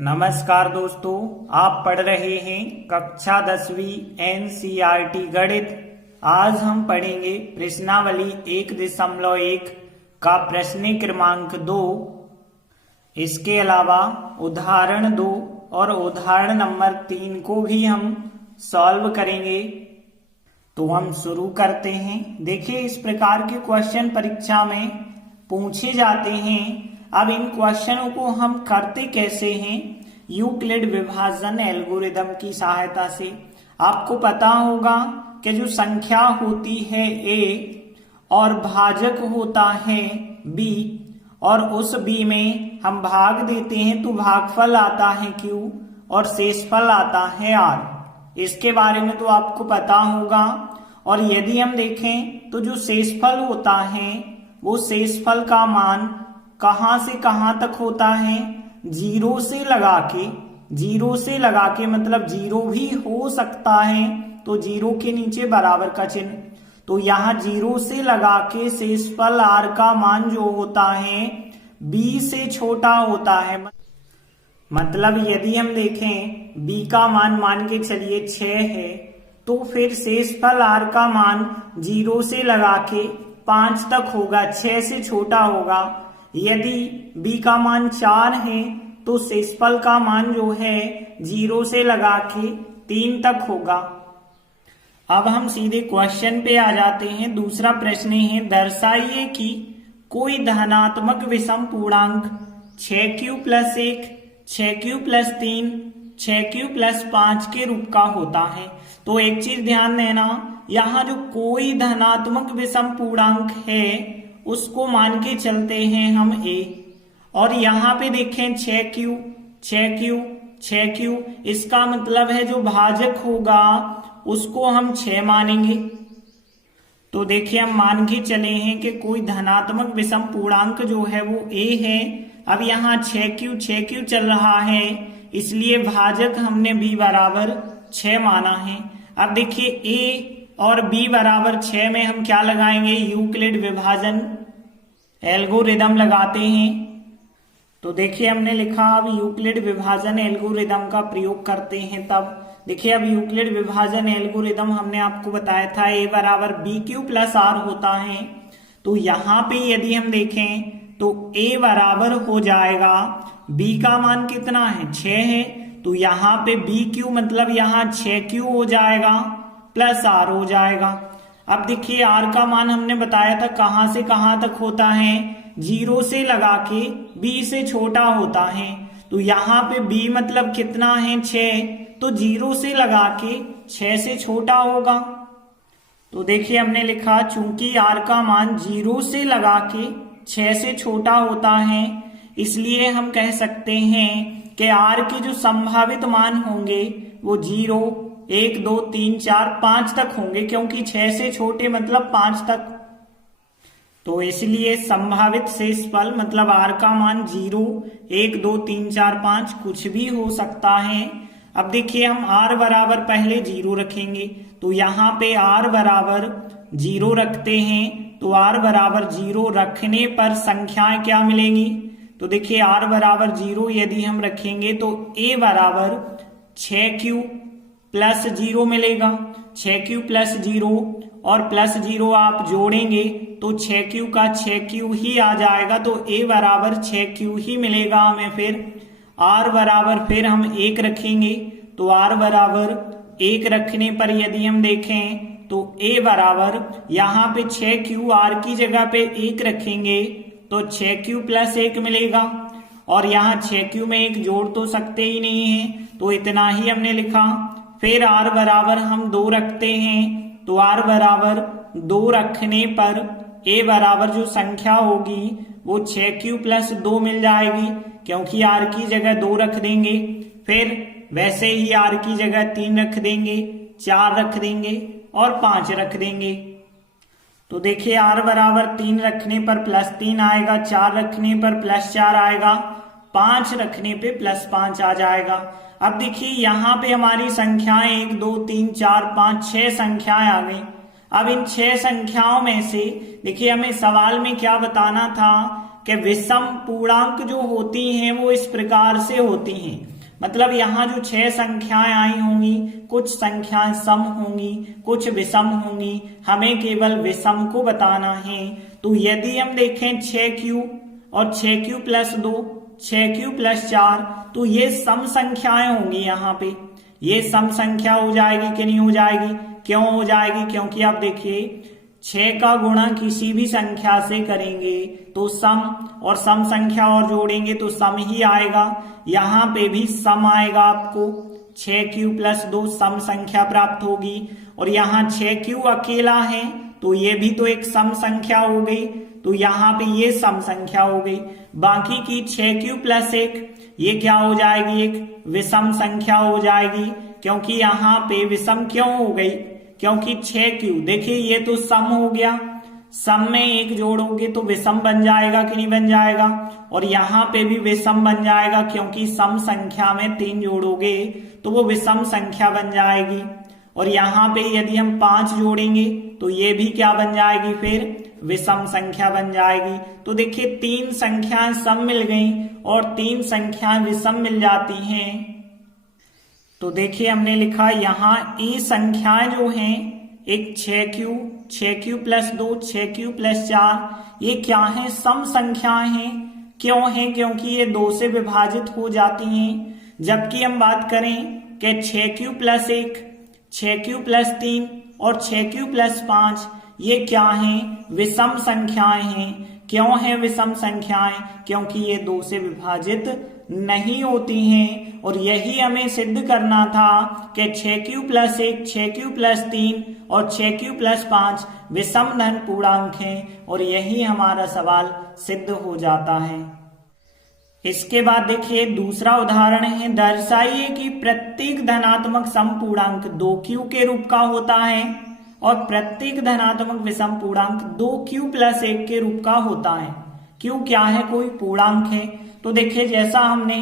नमस्कार दोस्तों, आप पढ़ रहे हैं कक्षा 10वीं एनसीईआरटी गणित। आज हम पढ़ेंगे प्रश्नावली 1.1 का प्रश्न क्रमांक 2। इसके अलावा उदाहरण 2 और उदाहरण नंबर 3 को भी हम सॉल्व करेंगे। तो हम शुरू करते हैं। देखिए, इस प्रकार के क्वेश्चन परीक्षा में पूछे जाते हैं। अब इन क्वेश्चनों को हम करते कैसे हैं? यूक्लिड विभाजन एल्गोरिदम की सहायता से। आपको पता होगा कि जो संख्या होती है a और भाजक होता है b, और उस b में हम भाग देते हैं तो भागफल आता है q और शेषफल आता है r। इसके बारे में तो आपको पता होगा। और यदि हम देखें तो जो शेषफल होता है वो शेषफल का मान कहां से कहां तक होता है? जीरो से लगा के मतलब जीरो भी हो सकता है, तो जीरो के नीचे बराबर का चिन्ह। तो यहाँ जीरो से लगा के शेषफल r का मान जो होता है b से छोटा होता है। मतलब यदि हम देखें b का मान के चलिए 6 है, तो फिर शेषफल r का मान 0 से लगा के 5 तक होगा, 6 से छोटा होगा। यदि b का मान 4 है तो शेषफल का मान जो है 0 से लगा के 3 तक होगा। अब हम सीधे क्वेश्चन पे आ जाते हैं। दूसरा प्रश्न है, दर्शाइए कि कोई धनात्मक विषम पूर्णांक 6q + 1, 6q + 3, 6q + 5 के रूप का होता है। तो एक चीज ध्यान देना, यहाँ जो कोई धनात्मक विषम पूर्णांक है उसको मान के चलते हैं हम a। और यहाँ पे देखें 6q, 6q, 6q, इसका मतलब है जो भाजक होगा उसको हम 6 मानेंगे। तो देखिए, हम मान के चले हैं कि कोई धनात्मक विषम पूर्णांक जो है वो a है। अब यहाँ 6q चल रहा है, इसलिए भाजक हमने b बराबर 6 माना है। अब देखिए, a और b बराबर 6 में हम क्या लगाएंगे? यूक्लिड विभाजन एल्गोरिदम लगाते हैं। तो देखिए, हमने लिखा अब यूक्लिड विभाजन एल्गोरिदम का प्रयोग करते हैं। तब देखिए, अब यूक्लिड विभाजन एल्गोरिदम हमने आपको बताया था a बराबर bq + r होता है। तो यहाँ पे यदि हम देखें तो a बराबर हो जाएगा, b का मान कितना है? 6 है, तो यहाँ पे bq मतलब यहाँ 6q हो जाएगा प्लस r हो जाएगा। अब देखिए, r का मान हमने बताया था कहां से कहां तक होता है? 0 से लगा के b से छोटा होता है। तो यहाँ पे b मतलब कितना है? 6, तो 0 से लगा के 6 से छोटा होगा। तो देखिए, हमने लिखा चूंकि r का मान 0 से लगा के 6 से छोटा होता है, इसलिए हम कह सकते हैं कि r के जो संभावित मान होंगे वो 0, 1, 2, 3, 4, 5 तक होंगे, क्योंकि 6 से छोटे मतलब 5 तक। तो इसलिए संभावित शेषफल मतलब r का मान 0, 1, 2, 3, 4, 5 कुछ भी हो सकता है। अब देखिए, हम r बराबर पहले 0 रखेंगे, तो यहाँ पे r बराबर 0 रखते हैं। तो r बराबर 0 रखने पर संख्याएं क्या मिलेंगी? तो देखिए, r बराबर 0 यदि हम रखेंगे तो a बराबर 6q + 0 मिलेगा। 6q + 0 और +0 आप जोड़ेंगे तो 6q का 6q ही आ जाएगा। तो a बराबर 6q ही मिलेगा हमें। फिर r बराबर फिर हम 1 रखेंगे, तो r बराबर 1 रखने पर यदि हम देखें तो a बराबर यहाँ पे 6q, r की जगह पे 1 रखेंगे तो 6q + 1 मिलेगा। और यहाँ 6q में 1 जोड़ तो सकते ही नहीं है, तो इतना ही हमने लिखा। फिर r बराबर हम 2 रखते हैं, तो r बराबर 2 रखने पर a बराबर जो संख्या होगी वो 6q + 2 मिल जाएगी, क्योंकि r की जगह 2 रख देंगे। फिर वैसे ही r की जगह 3 रख देंगे, 4 रख देंगे और 5 रख देंगे। तो देखिए, r बराबर 3 रखने पर +3 आएगा, 4 रखने पर +4 आएगा, 5 रखने पे +5 आ जाएगा। अब देखिए, यहाँ पे हमारी संख्याएं 1, 2, 3, 4, 5, 6 संख्याएं आ गई। अब इन 6 संख्याओं में से देखिए, हमें सवाल में क्या बताना था कि विषम पूर्णांक जो होती हैं वो इस प्रकार से होती हैं, मतलब यहाँ जो 6 संख्याएं आई होंगी, कुछ संख्याएं सम होंगी, कुछ विषम होंगी, हमें केवल विषम को बताना है। तो यदि हम देखें 6q और 6q प्लस 2, 6q प्लस 4, तो ये सम संख्याएं होंगी। यहाँ पे ये सम संख्या हो जाएगी कि नहीं हो जाएगी? क्यों हो जाएगी? क्योंकि आप देखिए 6 का गुणा किसी भी संख्या से करेंगे तो सम, और सम संख्या और जोड़ेंगे तो सम ही आएगा। यहाँ पे भी सम आएगा, आपको 6q प्लस 2 सम संख्या प्राप्त होगी। और यहाँ 6q अकेला है तो ये भी तो एक सम संख्या हो गई, तो यहाँ पे ये सम संख्या हो गई। बाकी की 6q प्लस 1 ये क्या हो जाएगी? एक विषम संख्या हो जाएगी। क्योंकि यहाँ पे विषम क्यों हो गई? क्योंकि 6q देखिए ये तो सम हो गया, सम में 1 जोड़ोगे तो विषम बन जाएगा कि नहीं बन जाएगा? और यहाँ पे भी विषम बन जाएगा, क्योंकि सम संख्या में 3 जोड़ोगे तो वो विषम संख्या बन जाएगी। और यहाँ पे यदि हम 5 जोड़ेंगे तो ये भी क्या बन जाएगी? फिर विषम संख्या बन जाएगी। तो देखिए 3 संख्याएं सम मिल गई और 3 संख्याएं विषम मिल जाती हैं। तो देखिए हमने लिखा यहाँ ई संख्याएं जो हैं, एक 6q प्लस 2, 6q प्लस 4, ये क्या है? सम संख्याएं हैं। क्यों है? क्योंकि ये 2 से विभाजित हो जाती हैं। जबकि हम बात करें कि 6q प्लस 1, 6q प्लस 3 और 6q प्लस 5 ये क्या हैं? विषम संख्याएं हैं। क्यों है विषम संख्याएं? क्योंकि ये 2 से विभाजित नहीं होती हैं। और यही हमें सिद्ध करना था कि 6q प्लस 1, 6q प्लस 3 और 6q प्लस 5 विषम धन पूर्णांक हैं, और यही हमारा सवाल सिद्ध हो जाता है। इसके बाद देखिए दूसरा उदाहरण है, दर्शाइए कि प्रत्येक धनात्मक सम पूर्णांक 2q के रूप का होता है और प्रत्येक धनात्मक विषम पूर्णांक 2q प्लस 1 के रूप का होता है। q क्या है? कोई पूर्णांक है। तो देखिए जैसा हमने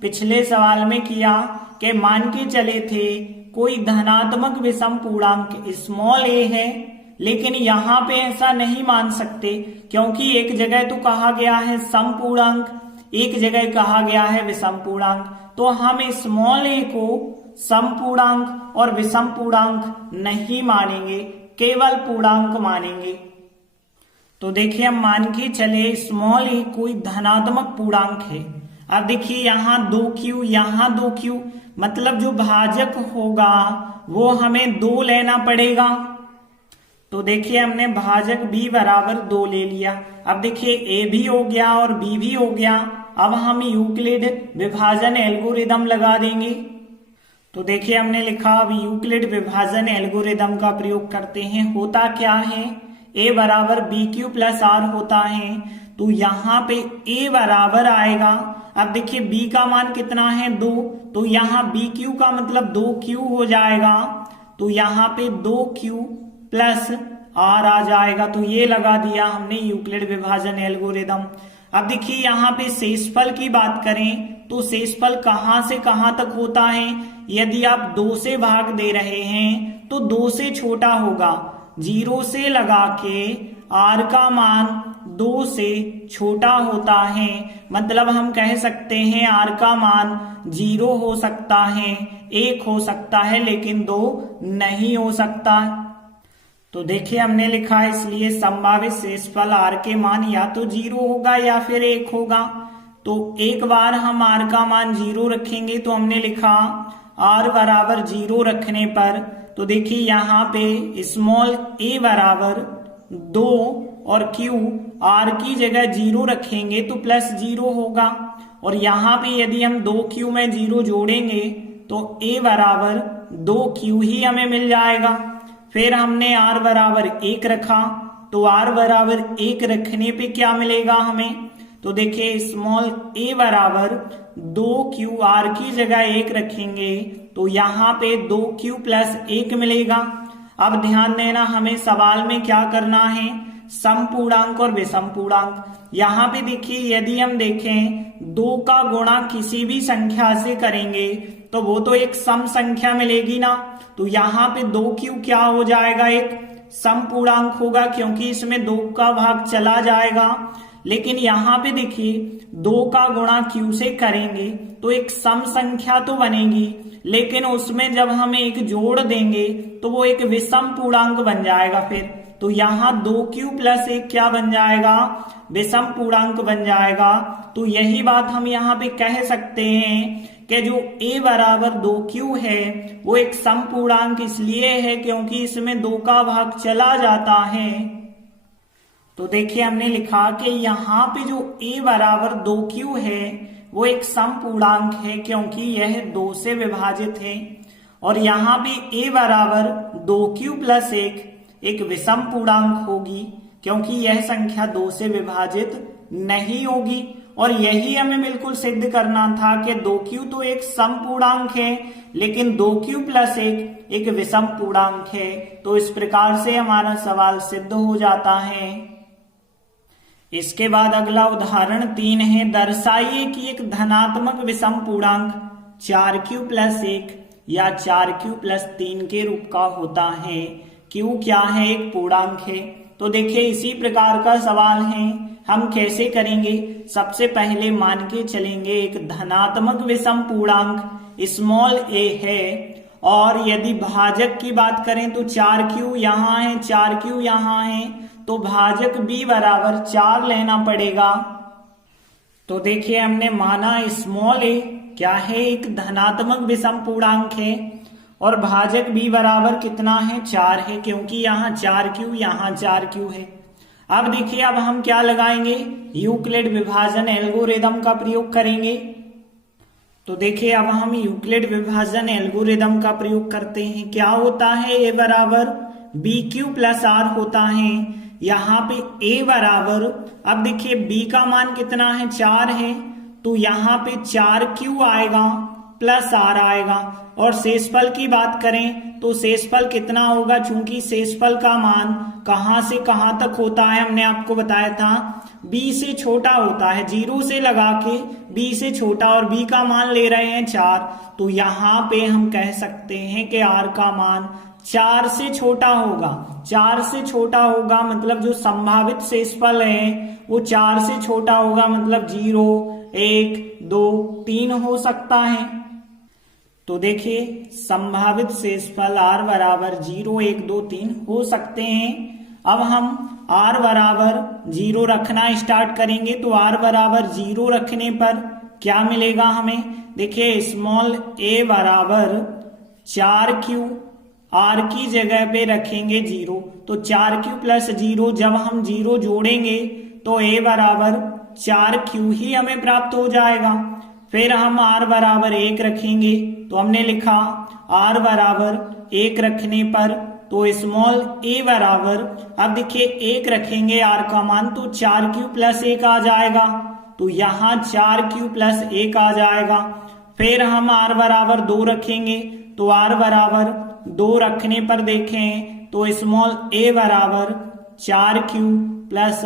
पिछले सवाल में किया कि मान के चले थे कोई धनात्मक विषम पूर्णांक स्मॉल a है, लेकिन यहाँ पे ऐसा नहीं मान सकते, क्योंकि एक जगह तो कहा गया है सम पूर्णांक, एक जगह कहा गया है विषम पूर्णांक। तो हम स्मॉल a को सम पूर्णांक और विषम पूर्णांक नहीं मानेंगे, केवल पूर्णांक मानेंगे। तो देखिए हम मान के चले स्मॉल a कोई धनात्मक पूर्णांक है। अब देखिए यहाँ 2q, यहाँ 2q, मतलब जो भाजक होगा वो हमें 2 लेना पड़ेगा। तो देखिए हमने भाजक b बराबर 2 ले लिया। अब देखिए a भी हो गया और b भी हो गया। अब हम यूक्लिड विभाजन एल्गोरिदम लगा देंगे। तो देखिए हमने लिखा अब यूक्लिड विभाजन एल्गोरिदम का प्रयोग करते हैं। होता क्या है? a बराबर bq प्लस r होता है, तो यहाँ पे a बराबर आएगा। अब देखिए b का मान कितना है? 2, तो यहाँ bq का मतलब 2q हो जाएगा। तो यहाँ पे 2q प्लस r आ जाएगा। तो ये लगा दिया हमने यूक्लिड विभाजन एल्गोरिदम। अब देखिए यहाँ पे शेषफल की बात करें तो शेषफल कहाँ से कहाँ तक होता है? यदि आप 2 से भाग दे रहे हैं तो 2 से छोटा होगा। 0 से लगा के r का मान 2 से छोटा होता है, मतलब हम कह सकते हैं r का मान 0 हो सकता है, 1 हो सकता है, लेकिन 2 नहीं हो सकता। तो देखिए हमने लिखा है इसलिए संभावित शेषफल r के मान या तो 0 होगा या फिर 1 होगा। तो एक बार हम r का मान 0 रखेंगे, तो हमने लिखा r बराबर 0 रखने पर, तो देखिए यहाँ पे स्मॉल a बराबर 2 और q r की जगह 0 रखेंगे तो प्लस 0 होगा। और यहाँ पे यदि हम 2q में 0 जोड़ेंगे तो a बराबर 2q ही हमें मिल जाएगा। फिर हमने r बराबर 1 रखा, तो r बराबर 1 रखने पे क्या मिलेगा हमें? तो देखिए स्मॉल a बराबर 2q, r की जगह 1 रखेंगे तो यहाँ पे 2q प्लस 1 मिलेगा। अब ध्यान देना हमें सवाल में क्या करना है? सम पूर्णांक और विषम पूर्णांक। यहाँ पे देखिए यदि हम देखें 2 का गुणा किसी भी संख्या से करेंगे तो वो तो एक सम संख्या मिलेगी ना। तो यहाँ पे 2q क्या हो जाएगा? एक सम पूर्णांक होगा, क्योंकि इसमें 2 का भाग चला जाएगा। लेकिन यहाँ पे देखिए 2 का गुणा q से करेंगे तो एक सम संख्या तो बनेगी, लेकिन उसमें जब हम एक जोड़ देंगे तो वो एक विषम पूर्णांक बन जाएगा। फिर तो यहाँ 2q + 1 क्या बन जाएगा, विषम पूर्णांक बन जाएगा। तो यही बात हम यहाँ पे कह सकते हैं कि जो a बराबर 2q है वो एक सम पूर्णांक इसलिए है क्योंकि इसमें 2 का भाग चला जाता है। तो देखिए हमने लिखा कि यहाँ पे जो a बराबर 2q है वो एक सम पूर्णांक है क्योंकि यह 2 से विभाजित है, और यहाँ पे a बराबर 2q + 1 एक विषम पूर्णांक होगी क्योंकि यह संख्या 2 से विभाजित नहीं होगी। और यही हमें बिल्कुल सिद्ध करना था कि 2q तो एक सम पूर्णांक है लेकिन 2q + 1 एक विषम पूर्णांक है। तो इस प्रकार से हमारा सवाल सिद्ध हो जाता है। इसके बाद अगला उदाहरण 3 है, दर्शाइए कि एक धनात्मक विषम पूर्णांक 4q + 1 या 4q + 3 के रूप का होता है। q क्या है, एक पूर्णांक है। तो देखिए इसी प्रकार का सवाल है, हम कैसे करेंगे। सबसे पहले मान के चलेंगे एक धनात्मक विषम पूर्णांक स्मॉल a है, और यदि भाजक की बात करें तो 4q यहाँ है, 4q यहाँ है, तो भाजक b बराबर 4 लेना पड़ेगा। तो देखिए हमने माना स्मॉल a क्या है, एक धनात्मक विषम पूर्णांक है, और भाजक b बराबर कितना है, 4 है, क्योंकि यहाँ 4q यहाँ 4q है। अब देखिए अब हम क्या लगाएंगे, यूक्लिड विभाजन एल्गोरिदम का प्रयोग करेंगे। तो देखिए अब हम यूक्लिड विभाजन एल्गोरिदम का प्रयोग करते हैं। क्या होता है, a बराबर bq + r होता है। यहाँ पे a बराबर, अब देखिए b का मान कितना है, 4 है, तो यहाँ पे 4q आएगा + r आएगा। और शेषफल की बात करें तो शेषफल कितना होगा, चूंकि शेषफल का मान कहां से कहां तक होता है, हमने आपको बताया था b से छोटा होता है, 0 से लगा के b से छोटा, और b का मान ले रहे हैं 4। तो यहाँ पे हम कह सकते हैं कि r का मान 4 से छोटा होगा। 4 से छोटा होगा मतलब जो संभावित शेषफल है वो 4 से छोटा होगा, मतलब 0, 1, 2, 3 हो सकता है। तो देखिए संभावित शेषफल r बराबर 0, 1, 2, 3 हो सकते हैं। अब हम r बराबर 0 रखना स्टार्ट करेंगे, तो r बराबर 0 रखने पर क्या मिलेगा हमें, देखिए स्मॉल a बराबर 4q, r की जगह पे रखेंगे 0, तो 4q + 0, जब हम 0 जोड़ेंगे तो a बराबर 4q ही हमें प्राप्त हो जाएगा। फिर हम r बराबर 1 रखेंगे, तो हमने लिखा r बराबर 1 रखने पर तो स्मॉल a बराबर, अब देखिए 1 रखेंगे r का मान, तो 4q + 1 आ जाएगा, तो यहाँ 4q + 1 आ जाएगा। फिर हम r बराबर 2 रखेंगे, तो r बराबर 2 रखने पर देखें तो स्मॉल a बराबर 4q +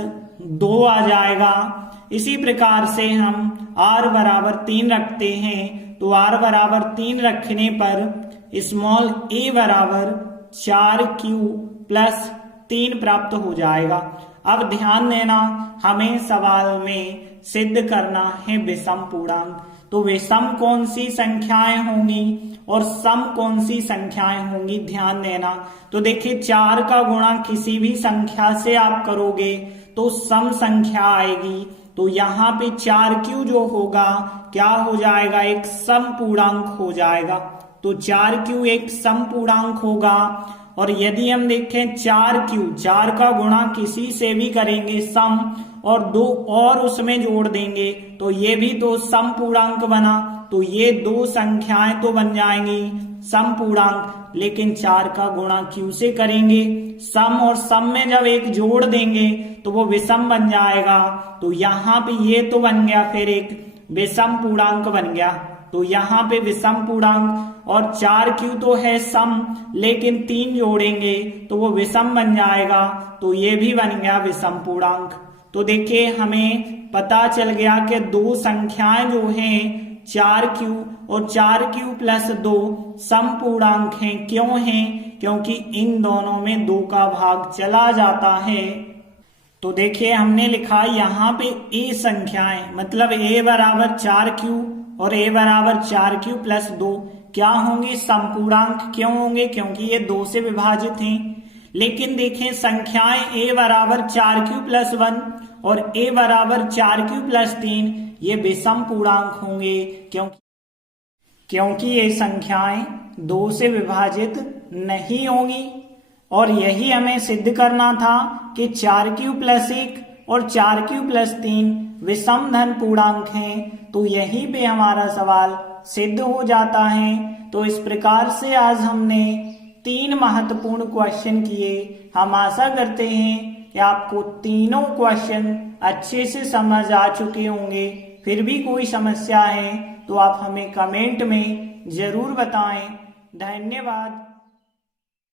2 आ जाएगा। इसी प्रकार से हम r बराबर 3 रखते हैं, तो r बराबर 3 रखने पर स्मॉल a बराबर 4q + 3 प्राप्त हो जाएगा। अब ध्यान देना, हमें सवाल में सिद्ध करना है विषम पूर्णांक। तो विषम कौन सी संख्याएं होंगी और सम कौन सी संख्याएं होंगी, ध्यान देना। तो देखिए 4 का गुणा किसी भी संख्या से आप करोगे तो सम संख्या आएगी। तो यहाँ पे 4q जो होगा क्या हो जाएगा, एक सम पूर्णांक हो जाएगा। तो 4q एक सम पूर्णांक होगा। और यदि हम देखें 4q, 4 का गुणा किसी से भी करेंगे सम, और 2 और उसमें जोड़ देंगे तो ये भी तो सम पूर्णांक बना। तो ये 2 संख्याएं तो बन जाएंगी सम पूर्णांक, लेकिन 4 का गुणा q से करेंगे सम, और सम में जब एक जोड़ देंगे तो वो विषम बन जाएगा। तो यहाँ पे ये तो बन गया, फिर एक विषम पूर्णांक बन गया। तो यहाँ पे विषम पूर्णांक, और 4q तो है सम, लेकिन 3 जोड़ेंगे तो वो विषम बन जाएगा। तो ये भी बन गया विषम पूर्णांक। तो देखिए हमें पता चल गया कि 2 संख्याएं जो हैं 4q और 4q + 2 सम पूर्णांक हैं। क्यों हैं? क्योंकि इन दोनों में 2 का भाग चला जाता है। तो देखिए हमने लिखा यहाँ पे ए संख्याएं, मतलब ए बराबर 4q और ए बराबर 4q प्लस 2 क्या होंगे, समपूर्णांक। क्यों होंगे, क्योंकि ये 2 से विभाजित हैं। लेकिन देखें संख्याएं ए बराबर 4q प्लस 1 और ए बराबर 4q प्लस 3 ये विषम पूर्णांक होंगे, क्योंकि ये संख्याएं 2 से विभाजित नहीं होंगी। और यही हमें सिद्ध करना था कि 4q प्लस 1 और 4q प्लस 3 विषम धन पूर्णांक हैं। तो यही पे हमारा सवाल सिद्ध हो जाता है। तो इस प्रकार से आज हमने 3 महत्वपूर्ण क्वेश्चन किए। हम आशा करते हैं कि आपको तीनों क्वेश्चन अच्छे से समझ आ चुके होंगे। फिर भी कोई समस्या है तो आप हमें कमेंट में जरूर बताएं। धन्यवाद।